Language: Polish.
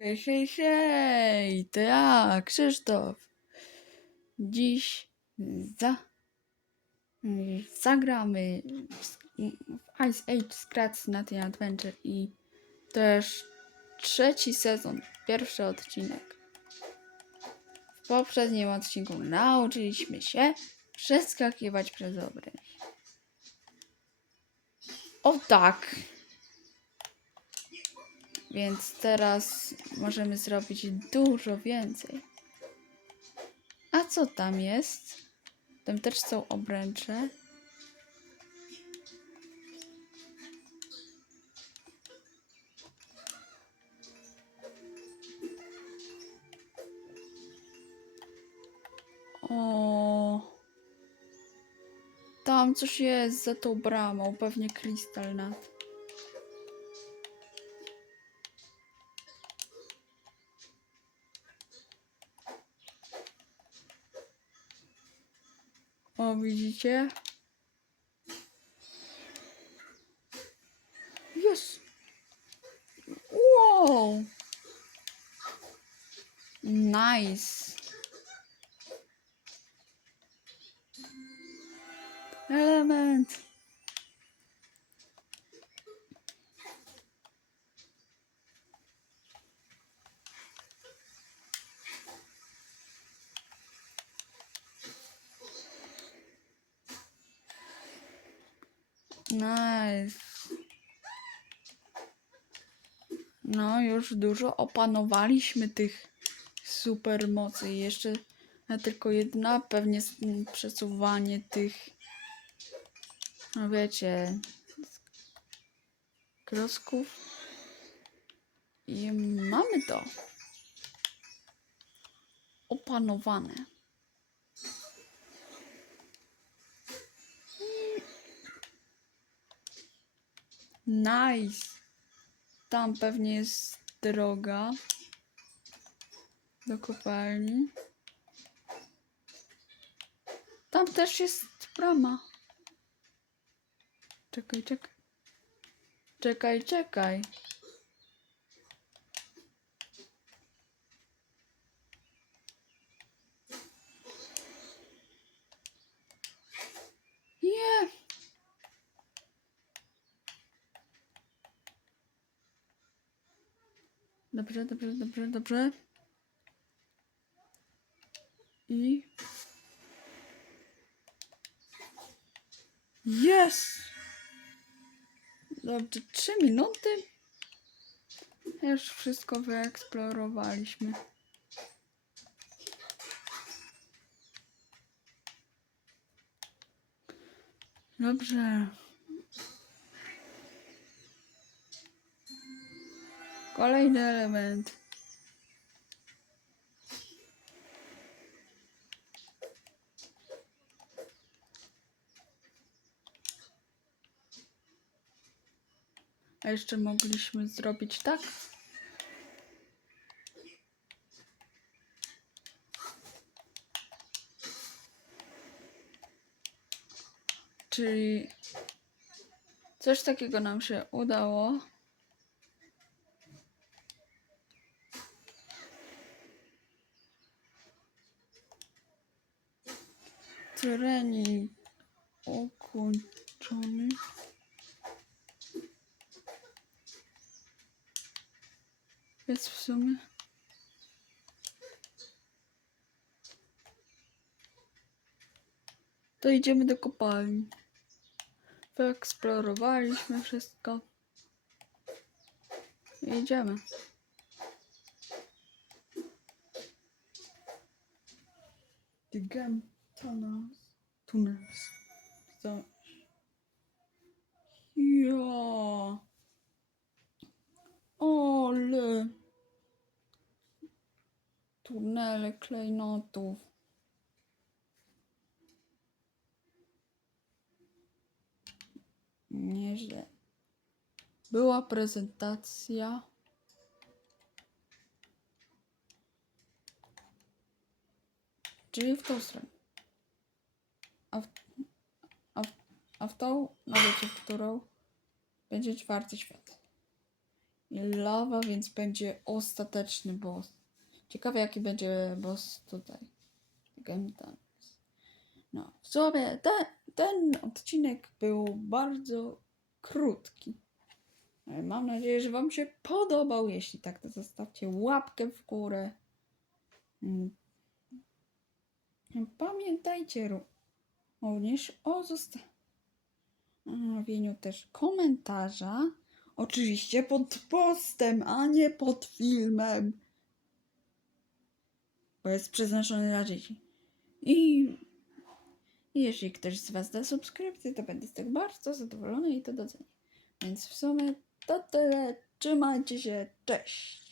Hej, hej, hej, to ja, Krzysztof. Dziś za, zagramy w Ice Age Scratch na ten Adventure i też trzeci sezon, pierwszy odcinek. W poprzednim odcinku nauczyliśmy się przeskakiwać przez obręcz. O tak! Więc teraz możemy zrobić dużo więcej. A co tam jest? Tam też są obręcze. O. Tam coś jest za tą bramą, pewnie krystal nad. O, widzicie? Jest! Wow! Nice! Element! Nice. No, już dużo opanowaliśmy tych supermocy. Jeszcze tylko jedna, pewnie przesuwanie tych, no wiecie, krosków. I mamy to opanowane. Nice. Tam pewnie jest droga do kopalni. Tam też jest brama. Czekaj, czekaj. Czekaj, czekaj. Nie. Dobrze, dobrze, dobrze, dobrze. I. Jest! Dobrze, trzy minuty. Już wszystko wyeksplorowaliśmy. Dobrze. Kolejny element. A jeszcze mogliśmy zrobić tak. Czyli coś takiego nam się udało. Trening ukończony. Jest w sumie. To idziemy do kopalni. Wyeksplorowaliśmy wszystko. I idziemy. The Tunnels. Tunnels. Co? Ja. Ole. Tunele klejnotów. Nieźle. Była prezentacja. Czyli w tą stronę. A w, a w, a w tą, no wiecie w którą, będzie czwarty świat. i lawa, więc będzie ostateczny boss. Ciekawe jaki będzie boss tutaj. Gemtans. No, w sumie ten, ten odcinek był bardzo krótki. Mam nadzieję, że Wam się podobał. Jeśli tak, to zostawcie łapkę w górę. Mm. Pamiętajcie również o zostawieniu też komentarza. Oczywiście pod postem, a nie pod filmem. Bo jest przeznaczony dla dzieci. I jeśli ktoś z Was da subskrypcję, to będę z tego bardzo zadowolony i to docenię. Więc w sumie to tyle. Trzymajcie się. Cześć.